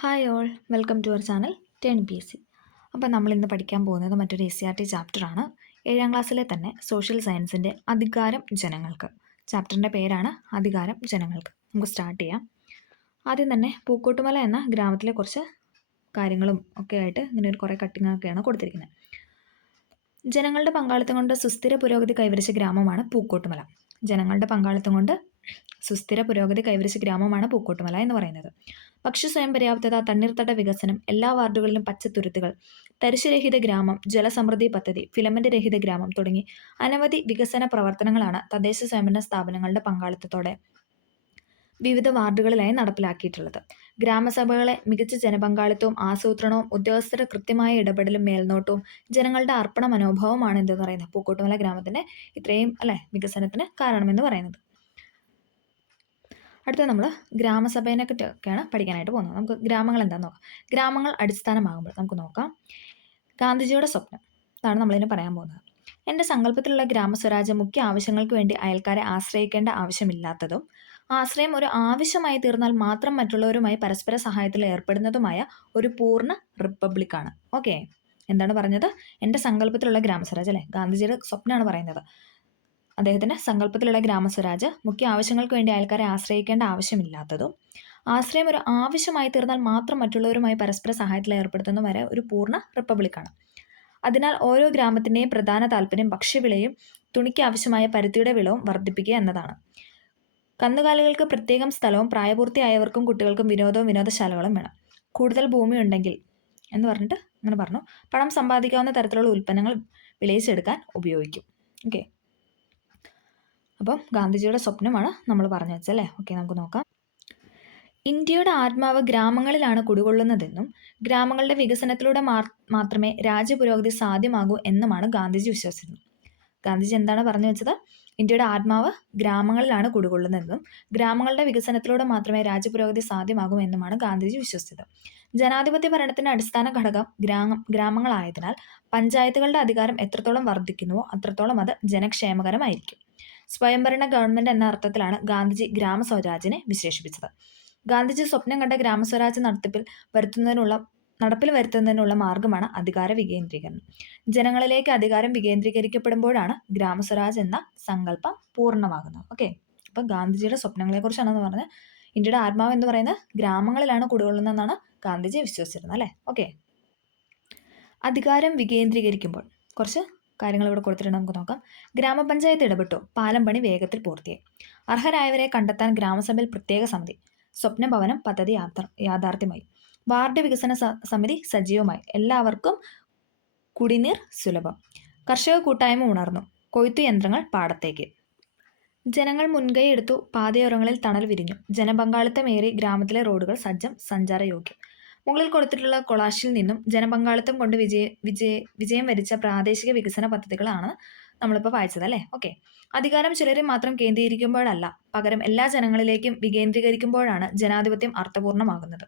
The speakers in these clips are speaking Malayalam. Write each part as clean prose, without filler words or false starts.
Hi all, welcome to our channel ten P S C. അപ്പോൾ നമ്മളിന്ന് പഠിക്കാൻ പോകുന്നത് മറ്റൊരു SCRT ചാപ്റ്ററാണ്. 7ാം ക്ലാസ്സിലെ തന്നെ സോഷ്യൽ സയൻസിൻ്റെ അധികാരം ജനങ്ങൾക്ക്. ചാപ്റ്ററിൻ്റെ പേരാണ് അധികാരം ജനങ്ങൾക്ക്. നമുക്ക് സ്റ്റാർട്ട് ചെയ്യാം. ആദ്യം തന്നെ പൂക്കോട്ടുമല എന്ന ഗ്രാമത്തിലെ കുറച്ച് കാര്യങ്ങളും ഒക്കെ ആയിട്ട് ഇങ്ങനെ ഒരു കുറേ കട്ടിങ്ങൊക്കെയാണ് കൊടുത്തിരിക്കുന്നത്. ജനങ്ങളുടെ പങ്കാളിത്തം കൊണ്ട് സുസ്ഥിര പുരോഗതി കൈവരിച്ച ഗ്രാമമാണ് പൂക്കോട്ടുമല. ജനങ്ങളുടെ പങ്കാളിത്തം കൊണ്ട് സുസ്ഥിര പുരോഗതി കൈവരിച്ച ഗ്രാമമാണ് പൂക്കോട്ടുമല എന്ന് പറയുന്നത്. ഭക്ഷ്യ സ്വയം പര്യാപ്തത, തണ്ണീർത്തട വികസനം, എല്ലാ വാർഡുകളിലും പച്ചത്തുരുത്തുകൾ, തരിശുരഹിത ഗ്രാമം, ജലസമൃദ്ധി പദ്ധതി, ഫിലമെന്റ് രഹിത ഗ്രാമം തുടങ്ങി അനവധി വികസന പ്രവർത്തനങ്ങളാണ് തദ്ദേശ സ്വയംഭരണ സ്ഥാപനങ്ങളുടെ പങ്കാളിത്തത്തോടെ വിവിധ വാർഡുകളിലായി നടപ്പിലാക്കിയിട്ടുള്ളത്. ഗ്രാമസഭകളെ മികച്ച ജനപങ്കാളിത്തവും ആസൂത്രണവും ഉദ്യോഗസ്ഥരുടെ കൃത്യമായ ഇടപെടലും മേൽനോട്ടവും ജനങ്ങളുടെ അർപ്പണ മനോഭാവമാണ് എന്തെന്ന് പറയുന്നത് പൂക്കോട്ടുമല ഗ്രാമത്തിൻ്റെ ഇത്രയും വികസനത്തിന് കാരണമെന്ന് പറയുന്നത്. അടുത്ത നമ്മൾ ഗ്രാമസഭേനെ പറ്റിയൊക്കെയാണ് പഠിക്കാനായിട്ട് പോകുന്നത്. നമുക്ക് ഗ്രാമങ്ങൾ എന്താണെന്ന് നോക്കാം. ഗ്രാമങ്ങൾ അടിസ്ഥാനമാകുമ്പോൾ നമുക്ക് നോക്കാം. ഗാന്ധിജിയുടെ സ്വപ്നം ഇതാണ് നമ്മളിതിന് പറയാൻ പോകുന്നത്. എൻ്റെ സങ്കല്പത്തിലുള്ള ഗ്രാമസ്വരാജ്യം മുഖ്യ ആവശ്യങ്ങൾക്ക് വേണ്ടി അയൽക്കാരെ ആശ്രയിക്കേണ്ട ആവശ്യമില്ലാത്തതും ആശ്രയം ഒരു ആവശ്യമായി തീർന്നാൽ മാത്രം മറ്റുള്ളവരുമായി പരസ്പര സഹായത്തിൽ ഏർപ്പെടുന്നതുമായ ഒരു പൂർണ്ണ റിപ്പബ്ലിക്കാണ്. ഓക്കെ, എന്താണ് പറഞ്ഞത്? എൻ്റെ സങ്കല്പത്തിലുള്ള ഗ്രാമസ്വരാജ് അല്ലേ, ഗാന്ധിജിയുടെ സ്വപ്നമാണ് പറയുന്നത്. അദ്ദേഹത്തിൻ്റെ സങ്കല്പത്തിലുള്ള ഗ്രാമസ്വരാജ് മുഖ്യ ആവശ്യങ്ങൾക്ക് വേണ്ടി അയൽക്കാരെ ആശ്രയിക്കേണ്ട ആവശ്യമില്ലാത്തതും ആശ്രയം ഒരു ആവശ്യമായി തീർന്നാൽ മാത്രം മറ്റുള്ളവരുമായി പരസ്പര സഹായത്തിൽ ഏർപ്പെടുത്തുന്ന വരെ ഒരു പൂർണ്ണ റിപ്പബ്ലിക്കാണ്. അതിനാൽ ഓരോ ഗ്രാമത്തിൻ്റെയും പ്രധാന താല്പര്യം ഭക്ഷ്യവിളയും തുണിക്ക് ആവശ്യമായ പരുത്തിയുടെ വിളവും വർദ്ധിപ്പിക്കുക എന്നതാണ്. കന്നുകാലികൾക്ക് പ്രത്യേകം സ്ഥലവും പ്രായപൂർത്തിയായവർക്കും കുട്ടികൾക്കും വിനോദവും വിനോദശാലകളും വേണം. കൂടുതൽ ഭൂമി ഉണ്ടെങ്കിൽ എന്ന് പറഞ്ഞിട്ട് അങ്ങനെ പറഞ്ഞു പണം സമ്പാദിക്കാവുന്ന തരത്തിലുള്ള ഉൽപ്പന്നങ്ങൾ വിളയിച്ചെടുക്കാൻ ഉപയോഗിക്കും. ഓക്കെ, അപ്പം ഗാന്ധിജിയുടെ സ്വപ്നമാണ് നമ്മൾ പറഞ്ഞു വെച്ചല്ലേ. ഓക്കെ, നമുക്ക് നോക്കാം. ഇന്ത്യയുടെ ആത്മാവ് ഗ്രാമങ്ങളിലാണ് കുടികൊള്ളുന്നതെന്നും ഗ്രാമങ്ങളുടെ വികസനത്തിലൂടെ മാത്രമേ രാജ്യപുരോഗതി സാധ്യമാകൂ എന്നുമാണ് ഗാന്ധിജി വിശ്വസിക്കുന്നത്. ഗാന്ധിജി എന്താണ് പറഞ്ഞു വെച്ചത്? ഇന്ത്യയുടെ ആത്മാവ് ഗ്രാമങ്ങളിലാണ് കുടികൊള്ളുന്നതെന്നും ഗ്രാമങ്ങളുടെ വികസനത്തിലൂടെ മാത്രമേ രാജ്യപുരോഗതി സാധ്യമാകൂ എന്നുമാണ് ഗാന്ധിജി വിശ്വസിച്ചത്. ജനാധിപത്യ ഭരണത്തിന്റെ അടിസ്ഥാന ഘടകം ഗ്രാമങ്ങളായതിനാൽ പഞ്ചായത്തുകളുടെ അധികാരം എത്രത്തോളം വർദ്ധിക്കുന്നുവോ അത്രത്തോളം അത് ജനക്ഷേമകരമായിരിക്കും. സ്വയംഭരണ ഗവൺമെന്റ് എന്ന അർത്ഥത്തിലാണ് ഗാന്ധിജി ഗ്രാമസ്വരാജിനെ വിശേഷിപ്പിച്ചത്. ഗാന്ധിജി സ്വപ്നം കണ്ട ഗ്രാമസ്വരാജ് നടപ്പിൽ വരുത്തുന്നതിനുള്ള മാർഗമാണ് അധികാര വികേന്ദ്രീകരണം. ജനങ്ങളിലേക്ക് അധികാരം വികേന്ദ്രീകരിക്കപ്പെടുമ്പോഴാണ് ഗ്രാമസ്വരാജ് എന്ന സങ്കല്പം പൂർണ്ണമാകുന്നത്. ഓക്കെ, അപ്പം ഗാന്ധിജിയുടെ സ്വപ്നങ്ങളെ കുറിച്ചാണെന്ന് പറഞ്ഞ് ഇന്ത്യയുടെ ആത്മാവ് എന്ന് പറയുന്നത് ഗ്രാമങ്ങളിലാണ് കുടികൊള്ളുന്നതെന്നാണ് ഗാന്ധിജി വിശ്വസിച്ചിരുന്നത് അല്ലേ. ഓക്കെ, അധികാരം വികേന്ദ്രീകരിക്കുമ്പോൾ കുറച്ച് കാര്യങ്ങൾ ഇവിടെ കൊടുത്തിട്ടുണ്ട്, നമുക്ക് നോക്കാം. ഗ്രാമപഞ്ചായത്ത് ഇടപെട്ടു, പാലം പണി വേഗത്തിൽ പൂർത്തിയായി. അർഹരായവരെ കണ്ടെത്താൻ ഗ്രാമസഭയിൽ പ്രത്യേക സമിതി. സ്വപ്നഭവനം പദ്ധതി യാഥാർത്ഥ്യമായി. വാർഡ് വികസന സമിതി സജീവമായി. എല്ലാവർക്കും കുടിനീർ സുലഭം. കർഷക കൂട്ടായ്മ ഉണർന്നു. കൊയ്ത്തു യന്ത്രങ്ങൾ പാടത്തേക്ക്. ജനങ്ങൾ മുൻകൈ എടുത്തു. പാതയോരങ്ങളിൽ തണൽ വിരിഞ്ഞു. ജനപങ്കാളിത്തമേറി ഗ്രാമത്തിലെ റോഡുകൾ സഞ്ചാരയോഗ്യം. മുകളിൽ കൊടുത്തിട്ടുള്ള കൊളാഷിൽ നിന്നും ജനപങ്കാളിത്തം കൊണ്ട് വിജയം വരിച്ച പ്രാദേശിക വികസന പദ്ധതികളാണ് നമ്മളിപ്പോൾ വായിച്ചത് അല്ലേ. ഓക്കെ, അധികാരം ചിലരെ മാത്രം കേന്ദ്രീകരിക്കുമ്പോഴല്ല, പകരം എല്ലാ ജനങ്ങളിലേക്കും വികേന്ദ്രീകരിക്കുമ്പോഴാണ് ജനാധിപത്യം അർത്ഥപൂർണ്ണമാകുന്നത്.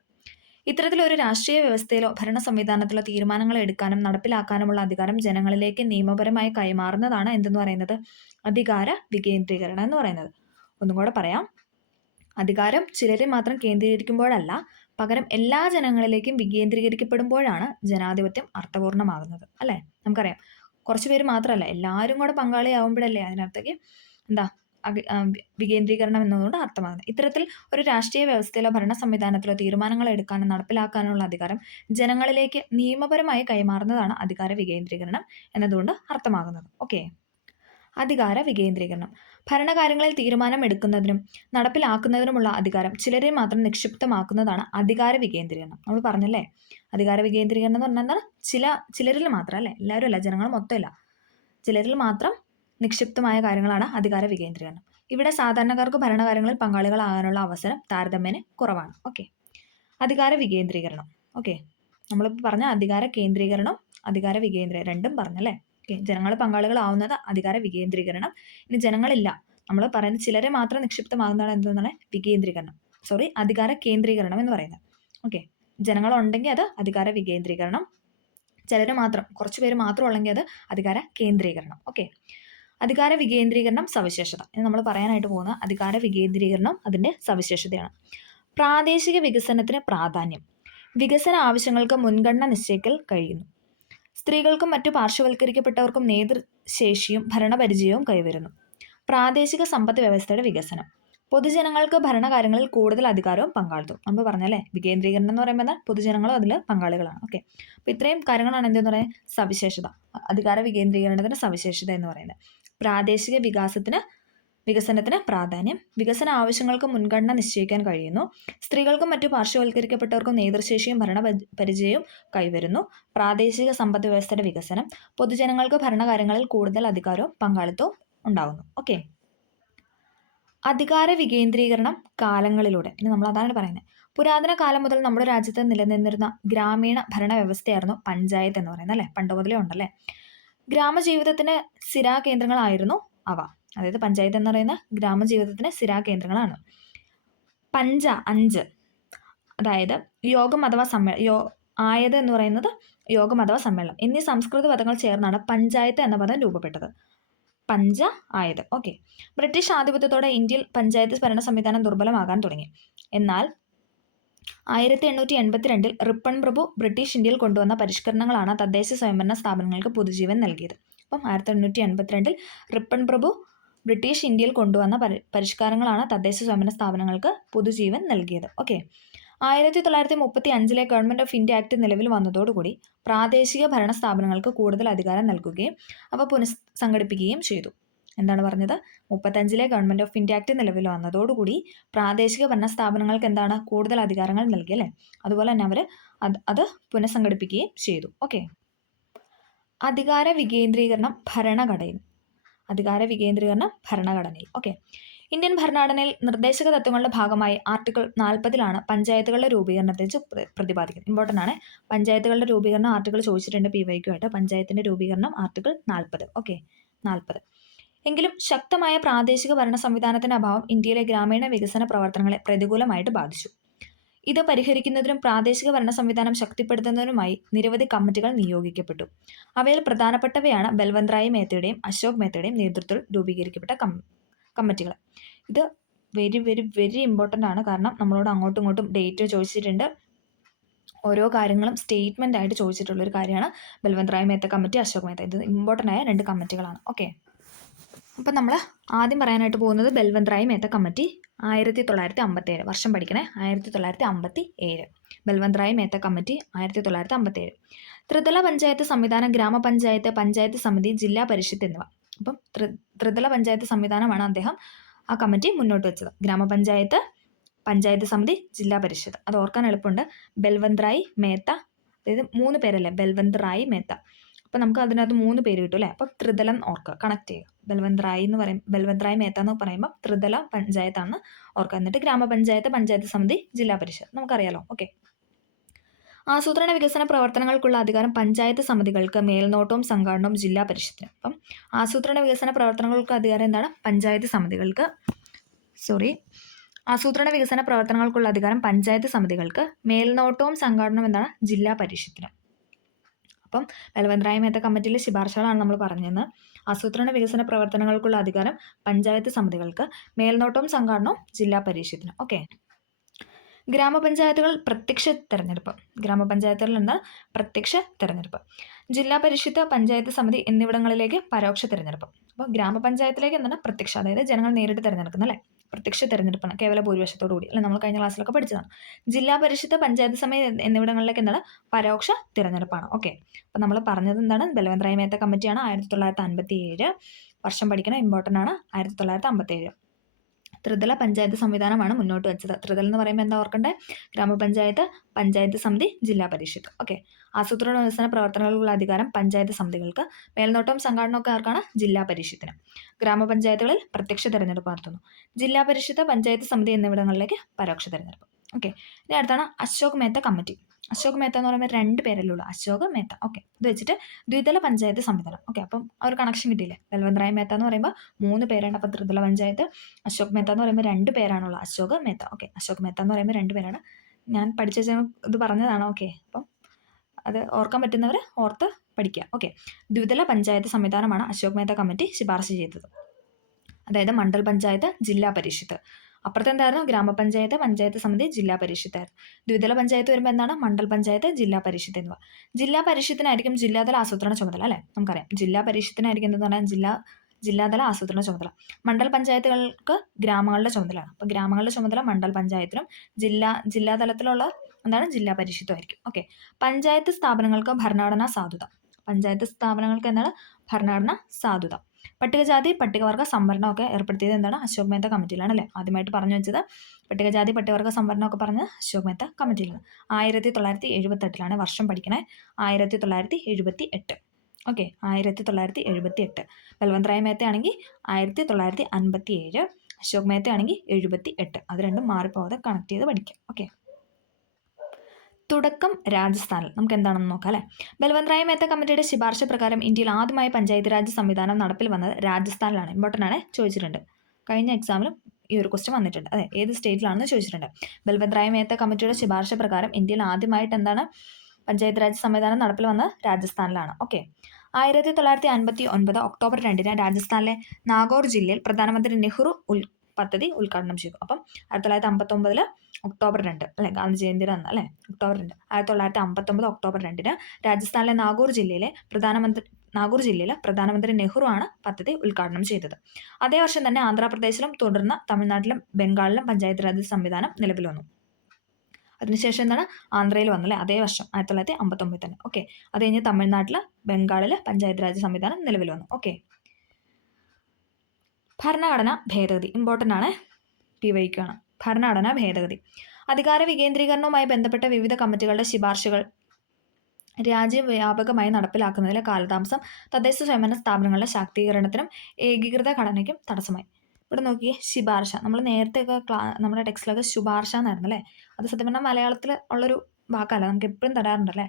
ഇത്തരത്തിലൊരു രാഷ്ട്രീയ വ്യവസ്ഥയിലോ ഭരണ സംവിധാനത്തിലോ തീരുമാനങ്ങൾ എടുക്കാനും നടപ്പിലാക്കാനുമുള്ള അധികാരം ജനങ്ങളിലേക്ക് നിയമപരമായി കൈമാറുന്നതാണ് എന്തെന്ന് പറയുന്നത് അധികാര വികേന്ദ്രീകരണം എന്ന് പറയുന്നത്. ഒന്നും കൂടെ പറയാം. അധികാരം ചിലരെ മാത്രം കേന്ദ്രീകരിക്കുമ്പോഴല്ല, പകരം എല്ലാ ജനങ്ങളിലേക്കും വികേന്ദ്രീകരിക്കപ്പെടുമ്പോഴാണ് ജനാധിപത്യം അർത്ഥപൂർണ്ണമാകുന്നത് അല്ലേ. നമുക്കറിയാം, കുറച്ച് പേര് മാത്രമല്ല, എല്ലാവരും കൂടെ പങ്കാളിയാവുമ്പോഴല്ലേ അതിനകത്തേക്ക് വികേന്ദ്രീകരണം എന്നതുകൊണ്ട് അർത്ഥമാകുന്നത്. ഇത്തരത്തിൽ ഒരു രാഷ്ട്രീയ വ്യവസ്ഥയിലോ ഭരണ സംവിധാനത്തിലോ തീരുമാനങ്ങൾ എടുക്കാനും നടപ്പിലാക്കാനുള്ള അധികാരം ജനങ്ങളിലേക്ക് നിയമപരമായി കൈമാറുന്നതാണ് അധികാര വികേന്ദ്രീകരണം എന്നതുകൊണ്ട് അർത്ഥമാകുന്നത്. ഓക്കെ, അധികാര വികേന്ദ്രീകരണം. ഭരണകാര്യങ്ങളിൽ തീരുമാനം എടുക്കുന്നതിനും നടപ്പിലാക്കുന്നതിനുമുള്ള അധികാരം ചിലരെ മാത്രം നിക്ഷിപ്തമാക്കുന്നതാണ് അധികാര വികേന്ദ്രീകരണം. നമ്മൾ പറഞ്ഞല്ലേ, അധികാര വികേന്ദ്രീകരണം എന്ന് പറഞ്ഞാൽ എന്താണ്? ചിലരിൽ മാത്രം അല്ലേ, എല്ലാവരും അല്ല, ജനങ്ങൾ മൊത്തമില്ല, ചിലരിൽ മാത്രം നിക്ഷിപ്തമായ കാര്യങ്ങളാണ് അധികാര വികേന്ദ്രീകരണം. ഇവിടെ സാധാരണക്കാർക്ക് ഭരണകാര്യങ്ങളിൽ പങ്കാളികളാകാനുള്ള അവസരം താരതമ്യേന കുറവാണ്. ഓക്കെ, അധികാര വികേന്ദ്രീകരണം. ഓക്കെ, നമ്മളിപ്പോൾ പറഞ്ഞ അധികാര കേന്ദ്രീകരണം അധികാര വികേന്ദ്രീകരണം രണ്ടും പറഞ്ഞല്ലേ. ഓക്കെ, ജനങ്ങൾ പങ്കാളികളാവുന്നത് അധികാര വികേന്ദ്രീകരണം. ഇനി ജനങ്ങളില്ല, നമ്മൾ പറയുന്നത് ചിലരെ മാത്രം നിക്ഷിപ്തമാകുന്നതാണ് എന്തെന്നാണ് അധികാര കേന്ദ്രീകരണം എന്ന് പറയുന്നത്. ഓക്കെ, ജനങ്ങളുണ്ടെങ്കിൽ അത് അധികാര വികേന്ദ്രീകരണം, ചിലർ മാത്രം കുറച്ച് പേര് മാത്രം ഉള്ളെങ്കിൽ അത് അധികാര കേന്ദ്രീകരണം. ഓക്കെ, അധികാര വികേന്ദ്രീകരണം സവിശേഷത എന്ന് നമ്മൾ പറയാനായിട്ട് പോകുന്ന അധികാര വികേന്ദ്രീകരണം അതിൻ്റെ സവിശേഷതയാണ്. പ്രാദേശിക വികസനത്തിന് പ്രാധാന്യം. വികസന ആവശ്യങ്ങൾക്ക് മുൻഗണന നിശ്ചയിക്കൽ കഴിയുന്നു. സ്ത്രീകൾക്കും മറ്റു പാർശ്വവൽക്കരിക്കപ്പെട്ടവർക്കും നേതൃശേഷിയും ഭരണപരിചയവും കൈവരുന്നു. പ്രാദേശിക സമ്പദ് വ്യവസ്ഥയുടെ വികസനം. പൊതുജനങ്ങൾക്ക് ഭരണകാര്യങ്ങളിൽ കൂടുതൽ അധികാരവും പങ്കാളിത്തവും. നമ്മൾ പറഞ്ഞല്ലേ, വികേന്ദ്രീകരണം എന്ന് പറയുമ്പോൾ പൊതുജനങ്ങളും അതിൽ പങ്കാളികളാണ്. ഓക്കെ, അപ്പോൾ ഇത്രയും കാര്യങ്ങളാണ് എന്തെന്ന് പറയുന്നത് സവിശേഷത, അധികാര വികേന്ദ്രീകരണത്തിൻ്റെ സവിശേഷത എന്ന് പറയുന്നത്. പ്രാദേശിക വികസനത്തിന് പ്രാധാന്യം. വികസന ആവശ്യങ്ങൾക്ക് മുൻഗണന നിശ്ചയിക്കാൻ കഴിയുന്നു. സ്ത്രീകൾക്കും മറ്റു പാർശ്വവൽക്കരിക്കപ്പെട്ടവർക്കും നേതൃശേഷിയും ഭരണപരിചയവും കൈവരുന്നു. പ്രാദേശിക സമ്പദ് വ്യവസ്ഥയുടെ വികസനം. പൊതുജനങ്ങൾക്ക് ഭരണകാര്യങ്ങളിൽ കൂടുതൽ അധികാരവും പങ്കാളിത്തവും ഉണ്ടാകുന്നു. ഓക്കെ, അധികാര വികേന്ദ്രീകരണം കാലങ്ങളിലൂടെ. ഇനി നമ്മൾ അതാണ് പറയുന്നത്. പുരാതന കാലം മുതൽ നമ്മുടെ രാജ്യത്ത് നിലനിന്നിരുന്ന ഗ്രാമീണ ഭരണ വ്യവസ്ഥയായിരുന്നു പഞ്ചായത്ത് എന്ന് പറയുന്നത് അല്ലേ. പണ്ട് മുതലേ ഉണ്ടല്ലേ. ഗ്രാമജീവിതത്തിന് സ്ഥിരാകേന്ദ്രങ്ങളായിരുന്നു അവ. അതായത് പഞ്ചായത്ത് എന്ന് പറയുന്ന ഗ്രാമജീവിതത്തിന് സ്ഥിരാകേന്ദ്രങ്ങളാണ്. അഞ്ച്, അതായത് യോഗം അഥവാ ആയത് എന്ന് പറയുന്നത് യോഗം അഥവാ സമ്മേളനം എന്നീ സംസ്കൃത പദങ്ങൾ ചേർന്നാണ് പഞ്ചായത്ത് എന്ന പദം രൂപപ്പെട്ടത്. ആയത്. ഓക്കെ, ബ്രിട്ടീഷ് ആധിപത്യത്തോടെ ഇന്ത്യയിൽ പഞ്ചായത്ത് ഭരണ സംവിധാനം ദുർബലമാകാൻ തുടങ്ങി. എന്നാൽ 1882 റിപ്പൺ പ്രഭു ബ്രിട്ടീഷ് ഇന്ത്യയിൽ കൊണ്ടുവന്ന പരിഷ്കരണങ്ങളാണ് തദ്ദേശ സ്വയംഭരണ സ്ഥാപനങ്ങൾക്ക് പുതുജീവൻ നൽകിയത്. അപ്പം 1882 റിപ്പൺ പ്രഭു ബ്രിട്ടീഷ് ഇന്ത്യയിൽ കൊണ്ടുവന്ന പരിഷ്കാരങ്ങളാണ് തദ്ദേശ സ്വയംഭരണ സ്ഥാപനങ്ങൾക്ക് പുതുജീവൻ നൽകിയത്. Okay, 1935 government of India act നിലവിൽ വന്നതോടുകൂടി പ്രാദേശിക ഭരണ സ്ഥാപനങ്ങൾക്ക് കൂടുതൽ അധികാരം നൽകുകയും അവ പുനഃസംഘടിപ്പിക്കുകയും ചെയ്തു. എന്താണ് പറഞ്ഞത്? 35 ഗവൺമെൻറ് ഓഫ് ഇന്ത്യ ആക്ട് നിലവിൽ വന്നതോടുകൂടി പ്രാദേശിക ഭരണ സ്ഥാപനങ്ങൾക്ക് എന്താണ് കൂടുതൽ അധികാരങ്ങൾ നൽകി അല്ലേ. അതുപോലെ തന്നെ അവർ അത് പുനഃസംഘടിപ്പിക്കുകയും ചെയ്തു. ഓക്കെ, അധികാര വികേന്ദ്രീകരണം ഭരണഘടനയിൽ. ഓക്കെ, ഇന്ത്യൻ ഭരണഘടനയിൽ നിർദ്ദേശക തത്വങ്ങളുടെ ഭാഗമായി ആർട്ടിക്കിൾ 40 പഞ്ചായത്തുകളുടെ രൂപീകരണത്തെക്കുറിച്ച് പ്രതിപാദിക്കുന്നത്. ഇമ്പോർട്ടൻ്റ് ആണ്. പഞ്ചായത്തുകളുടെ രൂപീകരണം ആർട്ടിക്കിൾ ചോദിച്ചിട്ടുണ്ട് PYQ ആയിട്ട്. പഞ്ചായത്തിൻ്റെ രൂപീകരണം ആർട്ടിക്കിൾ 40. ഓക്കെ, 40. എങ്കിലും ശക്തമായ പ്രാദേശിക ഭരണ സംവിധാനത്തിൻ്റെ അഭാവം ഇന്ത്യയിലെ ഗ്രാമീണ വികസന പ്രവർത്തനങ്ങളെ പ്രതികൂലമായിട്ട് ബാധിച്ചു. ഇത് പരിഹരിക്കുന്നതിനും പ്രാദേശിക ഭരണ സംവിധാനം ശക്തിപ്പെടുത്തുന്നതിനുമായി നിരവധി കമ്മിറ്റികൾ നിയോഗിക്കപ്പെട്ടു. അവയിൽ പ്രധാനപ്പെട്ടവയാണ് ബൽവന്ത് റായ് മേത്തയുടെയും അശോക് മേത്തയുടെയും നേതൃത്വത്തിൽ രൂപീകരിക്കപ്പെട്ട കമ്മിറ്റികൾ. ഇത് വെരി വെരി വെരി ഇമ്പോർട്ടൻ്റ് ആണ്. കാരണം നമ്മളോട് അങ്ങോട്ടും ഇങ്ങോട്ടും ഡേറ്റ് ചോദിച്ചിട്ടുണ്ട്. ഓരോ കാര്യങ്ങളും സ്റ്റേറ്റ്മെൻ്റ് ആയിട്ട് ചോദിച്ചിട്ടുള്ളൊരു കാര്യമാണ് ബൽവന്ത് റായ് മേത്ത കമ്മിറ്റി, അശോക് മേത്ത. ഇത് ഇമ്പോർട്ടൻ്റ് ആയ 2 കമ്മിറ്റികളാണ്. ഓക്കെ, അപ്പം നമ്മൾ ആദ്യം പറയാനായിട്ട് പോകുന്നത് ബൽവന്ത് റായ് മേത്ത കമ്മിറ്റി 1957. വർഷം പഠിക്കണേ, 1957. ബൽവന്ത് റായ് മേത്ത കമ്മിറ്റി 1957. ത്രിതല പഞ്ചായത്ത് സംവിധാനം, ഗ്രാമപഞ്ചായത്ത്, പഞ്ചായത്ത് സമിതി, ജില്ലാ പരിഷത്ത് എന്നിവ. അപ്പം ത്രിതല പഞ്ചായത്ത് സംവിധാനമാണ് അദ്ദേഹം ആ കമ്മിറ്റി മുന്നോട്ട് വെച്ചത്. ഗ്രാമപഞ്ചായത്ത്, പഞ്ചായത്ത് സമിതി, ജില്ലാ പരിഷത്ത്. അത് ഓർക്കാൻ എളുപ്പമുണ്ട്. ബൽവന്ത് റായ് മേത്ത, അതായത് 3 പേരല്ലേ, ബൽവന്ത് റായ് മേത്ത. അപ്പം നമുക്ക് അതിനകത്ത് 3 പേര് കിട്ടും അല്ലേ. അപ്പം ത്രിതലം ഓർക്കുക, കണക്ട് ചെയ്യുക. ബൽവന്ത് റായ് മേത്ത എന്ന് പറയുമ്പോൾ ത്രിതല പഞ്ചായത്താണ് ഓർക്കുക. എന്നിട്ട് ഗ്രാമപഞ്ചായത്ത്, പഞ്ചായത്ത് സമിതി, ജില്ലാ പരിഷത്ത് നമുക്കറിയാലോ. ഓക്കെ, ആസൂത്രണ വികസന പ്രവർത്തനങ്ങൾക്കുള്ള അധികാരം പഞ്ചായത്ത് സമിതികൾക്ക്, മേൽനോട്ടവും സംഘാടനവും ജില്ലാ പരിഷത്തിന്. അപ്പം ആസൂത്രണ വികസന പ്രവർത്തനങ്ങൾക്ക് അധികാരം എന്താണ്? പഞ്ചായത്ത് സമിതികൾക്ക്. ആസൂത്രണ വികസന പ്രവർത്തനങ്ങൾക്കുള്ള അധികാരം പഞ്ചായത്ത് സമിതികൾക്ക്, മേൽനോട്ടവും സംഘാടനവും എന്താണ്? ജില്ലാ പരിഷത്തിന്. അപ്പം ബൽവന്ത് റായ് മേത്ത കമ്മിറ്റിയിലെ ശുപാർശകളാണ് നമ്മൾ പറഞ്ഞത്. ആസൂത്രണ വികസന പ്രവർത്തനങ്ങൾക്കുള്ള അധികാരം പഞ്ചായത്ത് സമിതികൾക്ക്, മേൽനോട്ടവും സംഘാടനവും ജില്ലാ പരിഷത്തിന്. ഓക്കെ, ഗ്രാമപഞ്ചായത്തുകൾ പ്രത്യക്ഷ തെരഞ്ഞെടുപ്പ്. ഗ്രാമപഞ്ചായത്തുകളിൽ നിന്ന് പ്രത്യക്ഷ തെരഞ്ഞെടുപ്പ്. ജില്ലാ പരിഷത്ത്, പഞ്ചായത്ത് സമിതി എന്നിവിടങ്ങളിലേക്ക് പരോക്ഷ തെരഞ്ഞെടുപ്പ്. അപ്പോൾ ഗ്രാമപഞ്ചായത്തിലേക്ക് എന്താണ്? പ്രത്യക്ഷ, അതായത് ജനങ്ങൾ നേരിട്ട് തിരഞ്ഞെടുക്കുന്ന അല്ലേ, പ്രത്യക്ഷ തെരഞ്ഞെടുപ്പാണ്, കേവല ഭൂരിപക്ഷത്തോടു കൂടി അല്ലെ. നമ്മൾ കഴിഞ്ഞ ക്ലാസ്സിലൊക്കെ പഠിച്ചതാണ്. ജില്ലാ പരിഷത്ത്, പഞ്ചായത്ത് സമിതി എന്നിവിടങ്ങളിലേക്ക് എന്താണ്? പരോക്ഷ തിരഞ്ഞെടുപ്പാണ്. ഓക്കെ, അപ്പം നമ്മൾ പറഞ്ഞത് എന്താണ്? ബൽവന്ത് റായ് മേത്ത കമ്മിറ്റിയാണ്. 1957. വർഷം പഠിക്കണം, ഇമ്പോർട്ടൻ്റ് ആണ്. 1957. ത്രിതല പഞ്ചായത്ത് സംവിധാനമാണ് മുന്നോട്ട് വെച്ചത്. ത്രിതല എന്ന് പറയുമ്പോൾ എന്താ ഓർക്കണ്ടേ? ഗ്രാമപഞ്ചായത്ത്, പഞ്ചായത്ത് സമിതി, ജില്ലാ പരിഷത്ത്. ഓക്കെ, ആസൂത്രണ വികസന പ്രവർത്തനങ്ങൾക്കുള്ള അധികാരം പഞ്ചായത്ത് സമിതികൾക്ക്, മേൽനോട്ടവും സംഘാടനമൊക്കെ ആർക്കാണ്? ജില്ലാ പരിഷത്തിന്. ഗ്രാമപഞ്ചായത്തുകളിൽ പ്രത്യക്ഷ തെരഞ്ഞെടുപ്പ് നടത്തുന്നു. ജില്ലാ പരിഷത്ത്, പഞ്ചായത്ത് സമിതി എന്നിവിടങ്ങളിലേക്ക് പരോക്ഷ തെരഞ്ഞെടുപ്പ്. ഓക്കെ, ഇനി അടുത്താണ് അശോക് മേത്ത കമ്മിറ്റി. അശോക് മേത്ത എന്ന് പറയുമ്പോൾ 2 പേരല്ലേ ഉള്ളൂ, അശോക് മേത്ത. ഓക്കെ, ഇത് വെച്ചിട്ട് ദ്വിതല പഞ്ചായത്ത് സംവിധാനം. ഓക്കെ, അപ്പം ആ ഒരു കണക്ഷൻ കിട്ടിയില്ലേ. ബൽവന്ത് റായ് മേത്ത എന്ന് പറയുമ്പോൾ 3 പേരാണ്. അപ്പം ത്രിതല പഞ്ചായത്ത്. അശോക് മേത്ത എന്ന് പറയുമ്പോൾ 2 പേരാണുള്ളത്, അശോക് മേത്ത. ഓക്കെ, അശോക് മേത്ത എന്ന് പറയുമ്പോൾ 2 പേരാണ്. ഞാൻ പഠിച്ച ഇത് പറഞ്ഞതാണ്. ഓക്കെ, അപ്പം അത് ഓർക്കാൻ പറ്റുന്നവർ ഓർത്ത് പഠിക്കുക. ഓക്കെ, ദ്വിതല പഞ്ചായത്ത് സംവിധാനമാണ് അശോക് മേത്ത കമ്മിറ്റി ശുപാർശ ചെയ്തത്. അതായത് മണ്ഡൽ പഞ്ചായത്ത്, ജില്ലാ പരിഷത്ത്. അപ്പുറത്തെ എന്തായിരുന്നു ഗ്രാമപഞ്ചായത്ത്, പഞ്ചായത്ത് സമിതി, ജില്ലാ പരിഷത്തായിരുന്നു. ദ്വിതല പഞ്ചായത്ത് വരുമ്പോൾ എന്താണ് മണ്ഡൽ പഞ്ചായത്ത്, ജില്ലാ പരിഷത്ത് എന്നിവ. ജില്ലാ പരിഷത്തിനായിരിക്കും ജില്ലാതല ആസൂത്രണ ചുമതല അല്ലേ, നമുക്കറിയാം ജില്ലാ പരിഷത്തിനായിരിക്കും എന്തെന്ന് പറഞ്ഞാൽ ജില്ലാതല ആസൂത്രണ ചുമതല. മണ്ഡൽ പഞ്ചായത്തുകൾക്ക് ഗ്രാമങ്ങളുടെ ചുമതലയാണ്. അപ്പോൾ ഗ്രാമങ്ങളുടെ ചുമതല മണ്ഡൽ പഞ്ചായത്തിനും ജില്ലാതലത്തിലുള്ള എന്താണ് ജില്ലാ പരിഷത്തുമായിരിക്കും. ഓക്കെ. പഞ്ചായത്ത് സ്ഥാപനങ്ങൾക്ക് ഭരണഘടനാ സാധുത. പഞ്ചായത്ത് സ്ഥാപനങ്ങൾക്ക് എന്താണ് ഭരണഘടനാ സാധുത. പട്ടികജാതി പട്ടികവർഗ സംവരണമൊക്കെ ഏർപ്പെടുത്തിയത് എന്താണ് അശോക് മേത്ത കമ്മിറ്റിയിലാണ് അല്ലേ. ആദ്യമായിട്ട് പറഞ്ഞു വെച്ചത് പട്ടികജാതി പട്ടികവർഗ സംവരണമൊക്കെ പറഞ്ഞത് അശോക് മേത്ത കമ്മിറ്റിയിലാണ്. 1978 വർഷം പഠിക്കണേ. 1978. ഓക്കെ, 1978. ബൽവന്ത് റായ് മേത്ത ആണെങ്കിൽ 1957, അശോക് മേത്ത ആണെങ്കിൽ 78. അത് രണ്ടും മാറിപ്പോവാതെ കണക്ട് ചെയ്ത് പഠിക്കാം. ഓക്കെ. തുടക്കം രാജസ്ഥാനിൽ. നമുക്ക് എന്താണെന്ന് നോക്കാം അല്ലേ. ബൽവന്ത് റായ് മേത്ത കമ്മിറ്റിയുടെ ശുപാർശ പ്രകാരം ഇന്ത്യയിൽ ആദ്യമായി പഞ്ചായത്ത് രാജ് സംവിധാനം നടപ്പിൽ വന്നത് രാജസ്ഥാനിലാണ്. ഇമ്പോർട്ടൻ്റ് ആണ്, ചോദിച്ചിട്ടുണ്ട്. കഴിഞ്ഞ എക്സാമിലും ഈ ഒരു ക്വസ്റ്റ്യൻ വന്നിട്ടുണ്ട്. അതെ, ഏത് സ്റ്റേറ്റിലാണെന്ന് ചോദിച്ചിട്ടുണ്ട്. ബൽവന്ത് റായ് മേത്ത കമ്മിറ്റിയുടെ ശുപാർശ പ്രകാരം ഇന്ത്യയിൽ ആദ്യമായിട്ട് എന്താണ് പഞ്ചായത്ത് രാജ് സംവിധാനം നടപ്പിൽ വന്നത് രാജസ്ഥാനിലാണ്. ഓക്കെ. 1959 ഒക്ടോബർ 2 രാജസ്ഥാനിലെ നാഗോർ ജില്ലയിൽ പ്രധാനമന്ത്രി നെഹ്റു പദ്ധതി ഉദ്ഘാടനം ചെയ്തു. അപ്പം 1959 ഒക്ടോബർ 2 അല്ലെ, ഗാന്ധി ജയന്തിയുടെ അന്ന് അല്ലെ, ഒക്ടോബർ 2. 1959 ഒക്ടോബർ 2 രാജസ്ഥാനിലെ നാഗൂർ ജില്ലയിലെ പ്രധാനമന്ത്രി നെഹ്റു ആണ് പദ്ധതി ഉദ്ഘാടനം ചെയ്തത്. അതേ വർഷം തന്നെ ആന്ധ്രാപ്രദേശിലും തുടർന്ന് തമിഴ്നാട്ടിലും ബംഗാളിലും പഞ്ചായത്ത് രാജ് സംവിധാനം നിലവിൽ വന്നു. അതിനുശേഷം എന്താണ് ആന്ധ്രയിൽ വന്നല്ലേ, അതേ വർഷം 1959 തന്നെ. ഓക്കെ. അത് കഴിഞ്ഞ് തമിഴ്നാട്ടിൽ ബംഗാളിൽ പഞ്ചായത്ത് രാജ് സംവിധാനം നിലവിൽ വന്നു. ഓക്കെ. ഭരണഘടന ഭേദഗതി ഇമ്പോർട്ടൻ്റ് ആണ്, PYQ. ഭരണഘടനാ ഭേദഗതി. അധികാര വികേന്ദ്രീകരണവുമായി ബന്ധപ്പെട്ട വിവിധ കമ്മിറ്റികളുടെ ശുപാർശകൾ രാജ്യവ്യാപകമായി നടപ്പിലാക്കുന്നതിലെ കാലതാമസം തദ്ദേശ സ്വയംഭരണ സ്ഥാപനങ്ങളുടെ ശാക്തീകരണത്തിനും ഏകീകൃത ഘടനയ്ക്കും തടസ്സമായി. ഇവിടെ നോക്കിയേ, ശുപാർശ. നമ്മൾ നേരത്തെയൊക്കെ നമ്മുടെ ടെക്സ്റ്റിലൊക്കെ ശുപാർശ എന്നായിരുന്നു അല്ലേ. അത് സത്യം പറഞ്ഞാൽ മലയാളത്തിൽ ഉള്ളൊരു വാക്കല്ല, നമുക്ക് എപ്പോഴും തരാറുണ്ടല്ലേ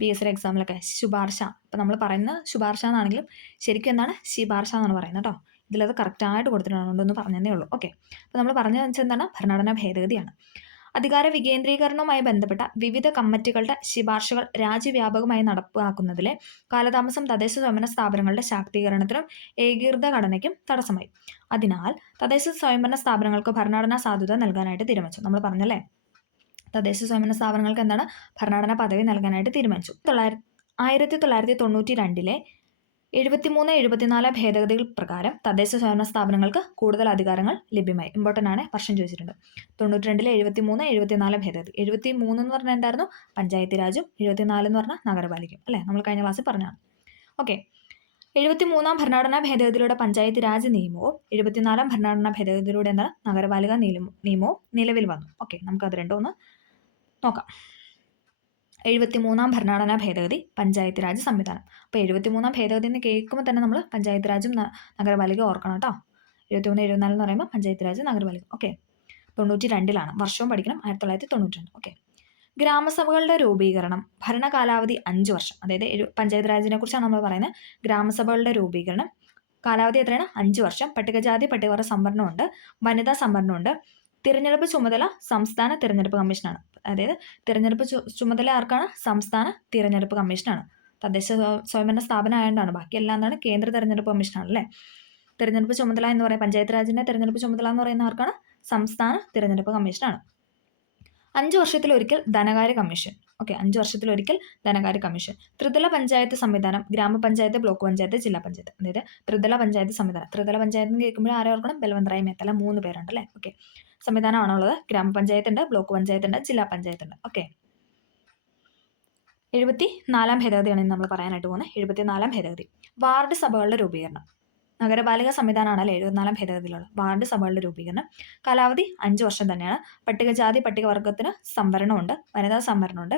PSC എക്സാമിലൊക്കെ ശുപാർശ. അപ്പം നമ്മൾ പറയുന്ന ശുപാർശ എന്നാണെങ്കിലും ശരിക്കും എന്താണ് ശുപാർശ എന്നാണ് പറയുന്നത് കേട്ടോ. ഇതിലത് കറക്റ്റായിട്ട് കൊടുത്തിട്ടുണ്ടെന്ന് പറഞ്ഞതേ ഉള്ളൂ. ഓക്കെ. അപ്പോൾ നമ്മൾ പറഞ്ഞതെന്ന് വെച്ചാൽ എന്താണ് ഭരണഘടനാ ഭേദഗതിയാണ്. അധികാര വികേന്ദ്രീകരണവുമായി ബന്ധപ്പെട്ട വിവിധ കമ്മിറ്റികളുടെ ശുപാർശകൾ രാജ്യവ്യാപകമായി നടപ്പാക്കുന്നതിലെ കാലതാമസം തദ്ദേശ സ്വയംഭരണ സ്ഥാപനങ്ങളുടെ ശാക്തീകരണത്തിനും ഏകീകൃത ഘടനയ്ക്കും തടസ്സമായി. അതിനാൽ തദ്ദേശ സ്വയംഭരണ സ്ഥാപനങ്ങൾക്ക് ഭരണഘടനാ സാധുത നൽകാനായിട്ട് തീരുമാനിച്ചു. നമ്മൾ പറഞ്ഞല്ലേ, തദ്ദേശ സ്വയംഭരണ സ്ഥാപനങ്ങൾക്ക് എന്താണ് ഭരണഘടനാ പദവി നൽകാനായിട്ട് തീരുമാനിച്ചു. 1992 73-74 ഭേദഗതികൾ പ്രകാരം തദ്ദേശ സ്വയംഭരണ സ്ഥാപനങ്ങൾക്ക് കൂടുതൽ അധികാരങ്ങൾ ലഭ്യമായി. ഇമ്പോർട്ടൻ്റ് ആണ്, വർഷം ചോദിച്ചിട്ടുണ്ട്. 92 73-74 ഭേദഗതി. 73 എന്ന് പറഞ്ഞാൽ എന്തായിരുന്നു പഞ്ചായത്ത് രാജും, 74 എന്ന് പറഞ്ഞാൽ നഗരപാലികയും അല്ലേ, നമ്മൾ കഴിഞ്ഞ ക്ലാസ്സിൽ പറഞ്ഞതാണ്. ഓക്കെ. 73-ാം ഭരണഘടനാ ഭേദഗതിയിലൂടെ പഞ്ചായത്ത് രാജ് നിയമവും 74-ാം ഭരണഘടനാ ഭേദഗതിയിലൂടെ എന്താണ് നഗരപാലിക നിയമവും നിലവിൽ വന്നു. ഓക്കെ, നമുക്കത് രണ്ടും ഒന്ന് നോക്കാം. 73-ാം ഭരണഘടനാ ഭേദഗതി പഞ്ചായത്ത് രാജ് സംവിധാനം. അപ്പോൾ 73-ാം ഭേദഗതി എന്ന് കേൾക്കുമ്പോൾ തന്നെ നമ്മൾ പഞ്ചായത്ത് രാജും നഗരപാലിക ഓർക്കണം കേട്ടോ. 73-74 എന്ന് പറയുമ്പോൾ പഞ്ചായത്ത് രാജ് നഗരപാലിക. ഓക്കെ. 92 വർഷവും പഠിക്കണം, 1992. ഓക്കെ. ഗ്രാമസഭകളുടെ രൂപീകരണം. ഭരണകാലാവധി 5 വർഷം. അതായത് പഞ്ചായത്ത് രാജിനെ കുറിച്ചാണ് നമ്മൾ പറയുന്നത്. ഗ്രാമസഭകളുടെ രൂപീകരണം കാലാവധി എത്രയാണ്? 5 വർഷം. പട്ടികജാതി പട്ടികവർഗ സംവരണമുണ്ട്, വനിതാ സംവരണമുണ്ട്. തിരഞ്ഞെടുപ്പ് ചുമതല സംസ്ഥാന തിരഞ്ഞെടുപ്പ് കമ്മീഷനാണ്. അതായത് തിരഞ്ഞെടുപ്പ് ചുമതല ആർക്കാണ്? സംസ്ഥാന തിരഞ്ഞെടുപ്പ് കമ്മീഷനാണ്. തദ്ദേശ സ്വയംഭരണ സ്ഥാപനം ആയതുകൊണ്ടാണ്. ബാക്കിയെല്ലാം എന്താണ് കേന്ദ്ര തിരഞ്ഞെടുപ്പ് കമ്മീഷനാണ് അല്ലേ. തിരഞ്ഞെടുപ്പ് ചുമതല എന്ന് പറയുന്നത് പഞ്ചായത്ത് രാജിൻ്റെ തിരഞ്ഞെടുപ്പ് ചുമതല എന്ന് പറയുന്ന ആർക്കാണ്? സംസ്ഥാന തിരഞ്ഞെടുപ്പ് കമ്മീഷനാണ്. 5 വർഷത്തിലൊരിക്കൽ ധനകാര്യ കമ്മീഷൻ. ഓക്കെ, 5 വർഷത്തിലൊരിക്കൽ ധനകാര്യ കമ്മീഷൻ. ത്രിതല പഞ്ചായത്ത് സംവിധാനം. ഗ്രാമപഞ്ചായത്ത്, ബ്ലോക്ക് പഞ്ചായത്ത്, ജില്ലാ പഞ്ചായത്ത്. അതായത് ത്രിതല പഞ്ചായത്ത് സംവിധാനം. ത്രിതല പഞ്ചായത്ത് എന്ന് കേൾക്കുമ്പോൾ ആരെ ഓർക്കണം? ബൽവന്ത് റായ് മേത്ത. 3 പേരുണ്ട് അല്ലേ. ഓക്കെ. സംവിധാനമാണുള്ളത്. ഗ്രാമപഞ്ചായത്ത് ഉണ്ട്, ബ്ലോക്ക് പഞ്ചായത്ത് ഉണ്ട്, ജില്ലാ പഞ്ചായത്ത് ഉണ്ട്. ഓക്കെ. 74-ാം ഭേദഗതിയാണ് ഇന്ന് നമ്മൾ പറയാനായിട്ട് പോകുന്നത്. 74-ാം ഭേദഗതി. വാർഡ് സഭകളുടെ രൂപീകരണം. നഗരപാലിക സംവിധാനമാണല്ലേ 74-ാം ഭേദഗതിയിലുള്ള വാർഡ് സഭകളുടെ രൂപീകരണം. കാലാവധി 5 വർഷം തന്നെയാണ്. പട്ടികജാതി പട്ടികവർഗത്തിന് സംവരണമുണ്ട്, വനിതാ സംവരണമുണ്ട്.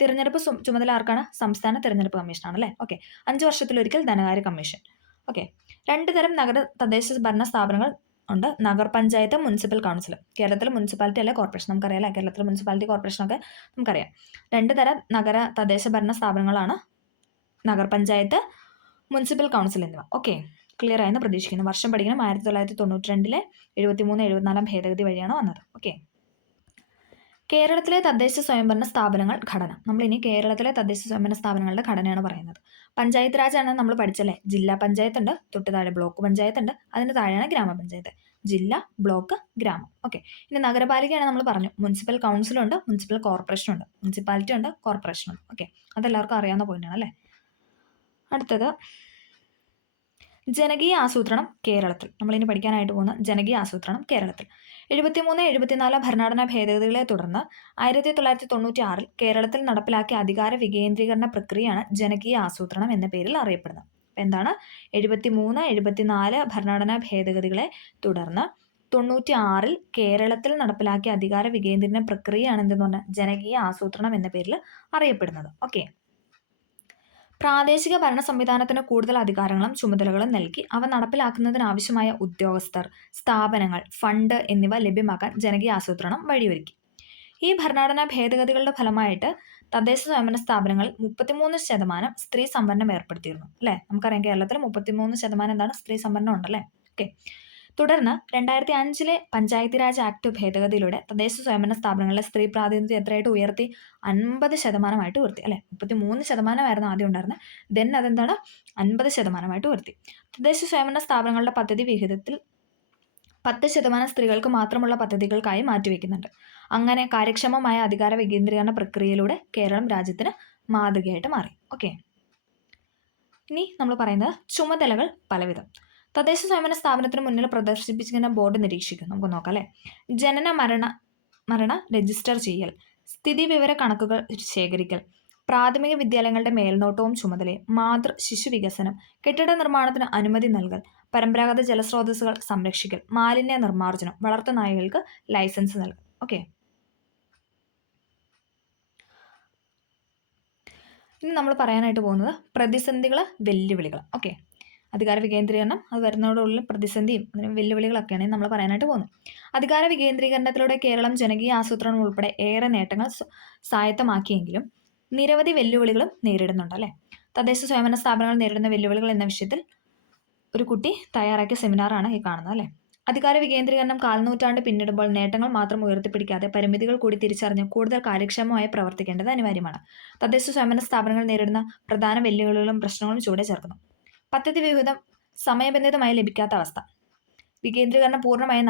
തിരഞ്ഞെടുപ്പ് ചുമതല ആർക്കാണ്? സംസ്ഥാന തിരഞ്ഞെടുപ്പ് കമ്മീഷനാണ് അല്ലേ. ഓക്കെ. 5 വർഷത്തിലൊരിക്കൽ ധനകാര്യ കമ്മീഷൻ. ഓക്കെ. 2 തരം തദ്ദേശ ഭരണ സ്ഥാപനങ്ങൾ ഉണ്ട്. Nagar panchayat, municipal council. കേരളത്തിൽ മുനിസിപ്പാലിറ്റി അല്ല കോർപ്പറേഷൻ, നമുക്കറിയാം. കേരളത്തിൽ മുനിസിപ്പാലിറ്റി കോർപ്പറേഷനൊക്കെ നമുക്കറിയാം. 2 തരം തദ്ദേശ ഭരണ സ്ഥാപനങ്ങളാണ് നഗർ പഞ്ചായത്ത്, മുനിസിപ്പൽ കൗൺസിൽ എന്നിവ. ഓക്കെ, ക്ലിയർ ആയെന്ന് പ്രതീക്ഷിക്കുന്നു. വർഷം പഠിക്കണം. 1992 73-74 ഭേദഗതി വഴിയാണ് വന്നത്. ഓക്കെ. കേരളത്തിലെ തദ്ദേശ സ്വയംഭരണ സ്ഥാപനങ്ങൾ ഘടന. നമ്മളിനി കേരളത്തിലെ തദ്ദേശ സ്വയംഭരണ സ്ഥാപനങ്ങളുടെ ഘടനയാണ് പറയുന്നത്. പഞ്ചായത്ത് രാജാണ് നമ്മൾ പഠിച്ചല്ലേ. ജില്ലാ പഞ്ചായത്ത് ഉണ്ട്, തൊട്ട് താഴെ ബ്ലോക്ക് പഞ്ചായത്ത് ഉണ്ട്, അതിന് താഴെയാണ് ഗ്രാമപഞ്ചായത്ത്. ജില്ല, ബ്ലോക്ക്, ഗ്രാമം. ഓക്കെ, ഇനി നഗരപാലികയാണ് നമ്മൾ പറഞ്ഞു. മുനിസിപ്പൽ കൗൺസിലുണ്ട്, മുനിസിപ്പൽ കോർപ്പറേഷനുണ്ട്, മുനിസിപ്പാലിറ്റി ഉണ്ട്, കോർപ്പറേഷനുണ്ട്. ഓക്കെ, അതെല്ലാവർക്കും അറിയാവുന്ന പോയിന്റാണ് അല്ലേ. അടുത്തത് ജനകീയ ആസൂത്രണം കേരളത്തിൽ. നമ്മളിനി പഠിക്കാനായിട്ട് പോകുന്ന ജനകീയ ആസൂത്രണം കേരളത്തിൽ. 73-74 ഭരണഘടനാ ഭേദഗതികളെ തുടർന്ന് 1996 കേരളത്തിൽ നടപ്പിലാക്കിയ അധികാര വികേന്ദ്രീകരണ പ്രക്രിയയാണ് ജനകീയ ആസൂത്രണം എന്ന പേരിൽ അറിയപ്പെടുന്നത്. എന്താണ്? 73-74 ഭരണഘടനാ ഭേദഗതികളെ തുടർന്ന് 96 കേരളത്തിൽ നടപ്പിലാക്കിയ അധികാര വികേന്ദ്രീകരണ പ്രക്രിയയാണ് എന്തെന്ന് പറഞ്ഞാൽ ജനകീയ ആസൂത്രണം എന്ന പേരിൽ അറിയപ്പെടുന്നത്. ഓക്കെ, പ്രാദേശിക ഭരണ സംവിധാനത്തിന് കൂടുതൽ അധികാരങ്ങളും ചുമതലകളും നൽകി അവ നടപ്പിലാക്കുന്നതിനാവശ്യമായ ഉദ്യോഗസ്ഥർ, സ്ഥാപനങ്ങൾ, ഫണ്ട് എന്നിവ ലഭ്യമാക്കാൻ ജനകീയ ആസൂത്രണം വഴിയൊരുക്കി. ഈ ഭരണഘടനാ ഭേദഗതികളുടെ ഫലമായിട്ട് തദ്ദേശ സ്വയംഭരണ സ്ഥാപനങ്ങളിൽ 33% സ്ത്രീ സംവരണം ഏർപ്പെടുത്തിയിരുന്നു. അല്ലേ, നമുക്കറിയാം കേരളത്തിൽ 33% എന്താണ് സ്ത്രീ സംവരണം ഉണ്ടല്ലേ. ഓക്കെ, തുടർന്ന് 2005 പഞ്ചായത്ത് രാജ് ആക്ട് ഭേദഗതിയിലൂടെ തദ്ദേശ സ്വയംഭരണ സ്ഥാപനങ്ങളിലെ സ്ത്രീ പ്രാതിനിധ്യം എത്രയായിട്ട് ഉയർത്തി? 50% ഉയർത്തി. അല്ലെ, 33% ആദ്യം ഉണ്ടായിരുന്നത്, ദെൻ അതെന്താണ് 50% ഉയർത്തി. തദ്ദേശ സ്വയംഭരണ സ്ഥാപനങ്ങളുടെ പദ്ധതി വിഹിതത്തിൽ 10% സ്ത്രീകൾക്ക് മാത്രമുള്ള പദ്ധതികൾക്കായി മാറ്റിവെക്കുന്നുണ്ട്. അങ്ങനെ കാര്യക്ഷമമായ അധികാര വികേന്ദ്രീകരണ പ്രക്രിയയിലൂടെ കേരളം രാജ്യത്തിന് മാതൃകയായിട്ട് മാറി. ഓക്കെ, ഇനി നമ്മൾ പറയുന്നത് ചുമതലകൾ പലവിധം. തദ്ദേശ സ്വയംഭരണ സ്ഥാപനത്തിന് മുന്നിൽ പ്രദർശിപ്പിച്ചിരിക്കുന്ന ബോർഡ് നിരീക്ഷിക്കും. നമുക്ക് നോക്കാം അല്ലേ. ജനന മരണ രജിസ്റ്റർ ചെയ്യൽ, സ്ഥിതി വിവര കണക്കുകൾ ശേഖരിക്കൽ, പ്രാഥമിക വിദ്യാലയങ്ങളുടെ മേൽനോട്ടവും ചുമതലയും, മാതൃ ശിശു വികസനം, കെട്ടിട നിർമ്മാണത്തിന് അനുമതി നൽകൽ, പരമ്പരാഗത ജലസ്രോതസ്സുകൾ സംരക്ഷിക്കൽ, മാലിന്യ നിർമ്മാർജ്ജനം, വളർത്തുനായകൾക്ക് ലൈസൻസ് നൽകൽ. ഓക്കെ, ഇനി നമ്മൾ പറയാനായിട്ട് പോകുന്നത് പ്രതിസന്ധികൾ, വെല്ലുവിളികൾ. ഓക്കെ, അധികാര വികേന്ദ്രീകരണം അത് വരുന്നതോടുള്ള പ്രതിസന്ധിയും അതിന് വെല്ലുവിളികളൊക്കെയാണ് നമ്മൾ പറയാനായിട്ട് പോകുന്നത്. അധികാര വികേന്ദ്രീകരണത്തിലൂടെ കേരളം ജനകീയ ആസൂത്രണം ഉൾപ്പെടെ ഏറെ നേട്ടങ്ങൾ സ്വായത്തമാക്കിയെങ്കിലും നിരവധി വെല്ലുവിളികളും നേരിടുന്നുണ്ട് അല്ലേ. തദ്ദേശ സ്വയംഭരണ സ്ഥാപനങ്ങൾ നേരിടുന്ന വെല്ലുവിളികൾ എന്ന വിഷയത്തിൽ ഒരു കുട്ടി തയ്യാറാക്കിയ സെമിനാറാണ് ഈ കാണുന്നത് അല്ലേ. അധികാര വികേന്ദ്രീകരണം കാൽനൂറ്റാണ്ട് പിന്നിടുമ്പോൾ നേട്ടങ്ങൾ മാത്രം ഉയർത്തിപ്പിടിക്കാതെ പരിമിതികൾ കൂടി തിരിച്ചറിഞ്ഞ് കൂടുതൽ കാര്യക്ഷമമായി പ്രവർത്തിക്കേണ്ടത് അനിവാര്യമാണ്. തദ്ദേശ സ്വയംഭരണ സ്ഥാപനങ്ങൾ നേരിടുന്ന പ്രധാന വെല്ലുവിളികളും പ്രശ്നങ്ങളും ചുവടെ ചേർക്കുന്നു. പദ്ധതി വിഹിതം സമയബന്ധിതമായി ലഭിക്കാത്ത അവസ്ഥ, വികേന്ദ്രീകരണം പൂർണ്ണമായും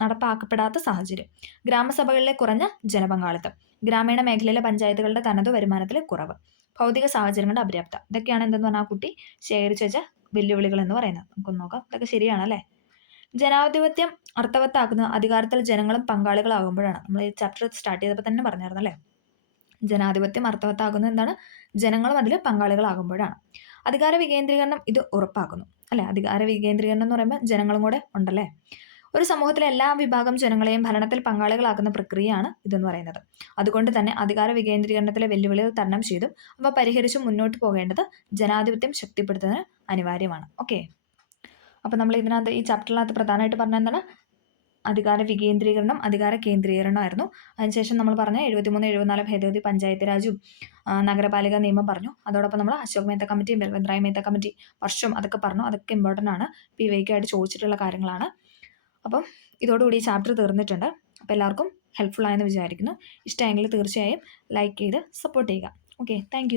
നടപ്പാക്കപ്പെടാത്ത സാഹചര്യം, ഗ്രാമസഭകളിലെ കുറഞ്ഞ ജനപങ്കാളിത്തം, ഗ്രാമീണ മേഖലയിലെ പഞ്ചായത്തുകളുടെ തനതു വരുമാനത്തിലെ കുറവ്, ഭൗതിക സാഹചര്യങ്ങളുടെ അപര്യാപ്തത. ഇതൊക്കെയാണ് എന്തെന്ന് പറഞ്ഞാൽ ആ കുട്ടി ശേഖരിച്ചു വെച്ച വെല്ലുവിളികൾ എന്ന് പറയുന്നത്. നമുക്കൊന്ന് നോക്കാം. ഇതൊക്കെ ശരിയാണല്ലേ. ജനാധിപത്യം അർത്ഥവത്താക്കുന്ന അധികാരത്തിൽ ജനങ്ങളും പങ്കാളികളാകുമ്പോഴാണ്. നമ്മൾ ഈ ചാപ്റ്റർ സ്റ്റാർട്ട് ചെയ്തപ്പോൾ തന്നെ പറഞ്ഞായിരുന്നല്ലേ, ജനാധിപത്യം അർത്ഥവത്താകുന്നത് എന്താണ്? ജനങ്ങളും അതിൽ പങ്കാളികളാകുമ്പോഴാണ്. അധികാര വികേന്ദ്രീകരണം ഇത് ഉറപ്പാക്കുന്നു അല്ലെ. അധികാര വികേന്ദ്രീകരണം എന്ന് പറയുമ്പോൾ ജനങ്ങളും കൂടെ ഉണ്ടല്ലേ. ഒരു സമൂഹത്തിലെ എല്ലാ വിഭാഗം ജനങ്ങളെയും ഭരണത്തിൽ പങ്കാളികളാക്കുന്ന പ്രക്രിയയാണ് ഇതെന്ന് പറയുന്നത്. അതുകൊണ്ട് തന്നെ അധികാര വികേന്ദ്രീകരണത്തിലെ വെല്ലുവിളികൾ തരണം ചെയ്തും അവ പരിഹരിച്ചും മുന്നോട്ട് പോകേണ്ടത് ജനാധിപത്യം ശക്തിപ്പെടുത്തുന്നതിന് അനിവാര്യമാണ്. ഓക്കെ, അപ്പോൾ നമ്മൾ ഇതിനകത്ത് ഈ ചാപ്റ്ററിനകത്ത് പ്രധാനമായിട്ട് പറഞ്ഞ എന്താണ്? അധികാര വികേന്ദ്രീകരണം, അധികാര കേന്ദ്രീകരണമായിരുന്നു. അതിനുശേഷം നമ്മൾ പറഞ്ഞ 73-74 ഭേദഗതി, പഞ്ചായത്ത് രാജും നഗരപാലിക നിയമം പറഞ്ഞു. അതോടൊപ്പം നമ്മൾ അശോക് മേത്ത കമ്മിറ്റി, ബൽവന്ത് റായ് മേത്ത കമ്മിറ്റി, വർഷം അതൊക്കെ പറഞ്ഞു. അതൊക്കെ ഇമ്പോർട്ടൻ്റ് ആണ്, PYK ആയിട്ട് ചോദിച്ചിട്ടുള്ള കാര്യങ്ങളാണ്. അപ്പം ഇതോടുകൂടി ഈ ചാപ്റ്റർ തീർന്നിട്ടുണ്ട്. അപ്പോൾ എല്ലാവർക്കും ഹെൽപ്ഫുൾ ആയെന്ന് വിചാരിക്കുന്നു. ഇഷ്ടമായെങ്കിൽ തീർച്ചയായും ലൈക്ക് ചെയ്ത് സപ്പോർട്ട് ചെയ്യുക. Okay, thank